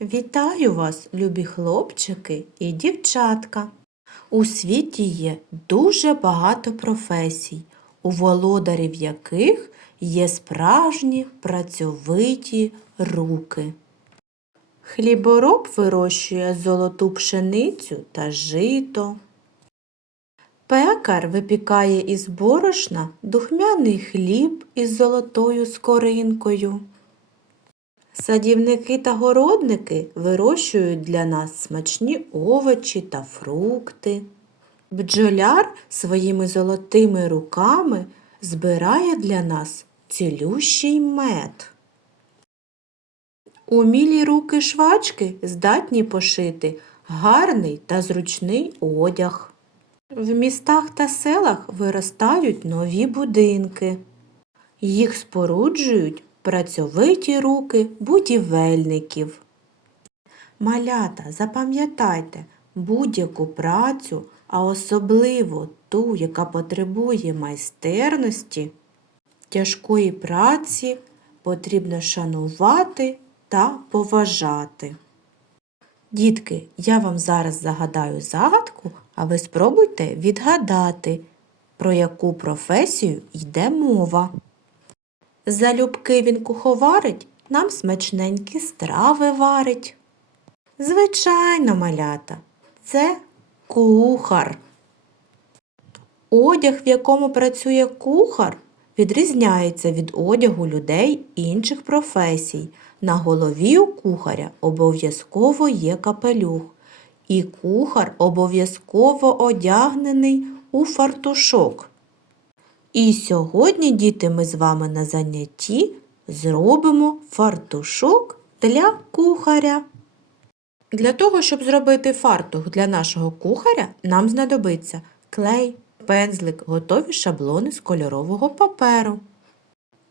Вітаю вас, любі хлопчики і дівчатка. У світі є дуже багато професій, у володарів яких є справжні працьовиті руки. Хлібороб вирощує золоту пшеницю та жито. Пекар випікає із борошна духмяний хліб із золотою скоринкою. Садівники та городники вирощують для нас смачні овочі та фрукти. Бджоляр своїми золотими руками збирає для нас цілющий мед. Умілі руки швачки здатні пошити гарний та зручний одяг. В містах та селах виростають нові будинки. Їх споруджують працьовиті руки будівельників. Малята, запам'ятайте, будь-яку працю, а особливо ту, яка потребує майстерності, тяжкої праці потрібно шанувати та поважати. Дітки, я вам зараз загадаю загадку, а ви спробуйте відгадати, про яку професію йде мова. Залюбки він куховарить, нам смачненькі страви варить. Звичайно, малята, це кухар. Одяг, в якому працює кухар, відрізняється від одягу людей інших професій. На голові у кухаря обов'язково є капелюх, і кухар обов'язково одягнений у фартушок. І сьогодні, діти, ми з вами на занятті зробимо фартушок для кухаря. Для того, щоб зробити фартух для нашого кухаря, нам знадобиться клей, пензлик, готові шаблони з кольорового паперу.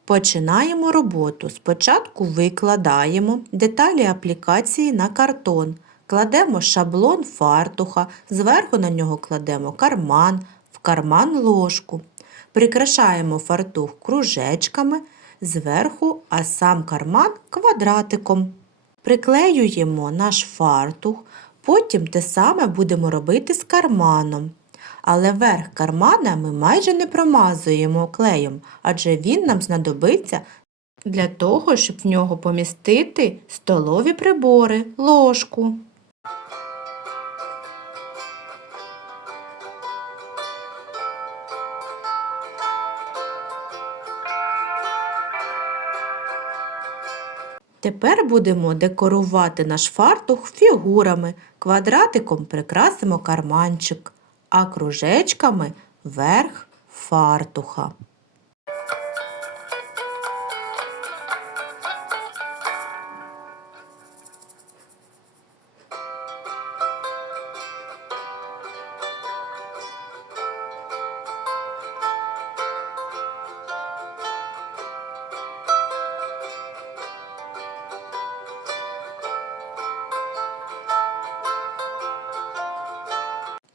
Починаємо роботу. Спочатку викладаємо деталі аплікації на картон, кладемо шаблон фартуха, зверху на нього кладемо карман, в карман ложку. Прикрашаємо фартух кружечками, зверху, а сам карман квадратиком. Приклеюємо наш фартух, потім те саме будемо робити з карманом. Але верх кармана ми майже не промазуємо клеєм, адже він нам знадобиться для того, щоб в нього помістити столові прибори, ложку. Тепер будемо декорувати наш фартух фігурами, квадратиком прикрасимо карманчик, а кружечками верх фартуха.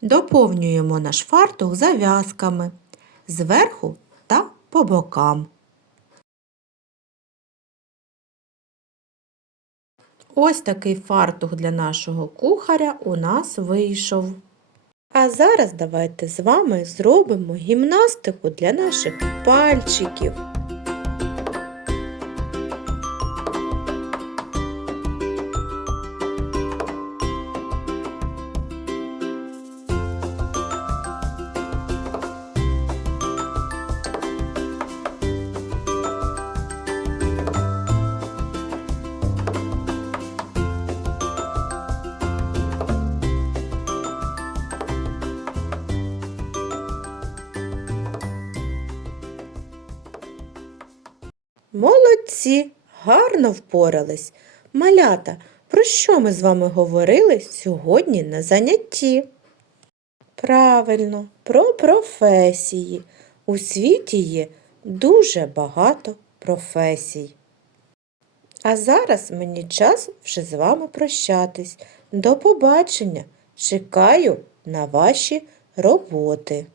Доповнюємо наш фартух зав'язками зверху та по бокам. Ось такий фартух для нашого кухаря у нас вийшов. А зараз давайте з вами зробимо гімнастику для наших пальчиків. Молодці, гарно впорались. Малята, про що ми з вами говорили сьогодні на занятті? Правильно, про професії. У світі є дуже багато професій. А зараз мені час вже з вами прощатись. До побачення! Чекаю на ваші роботи.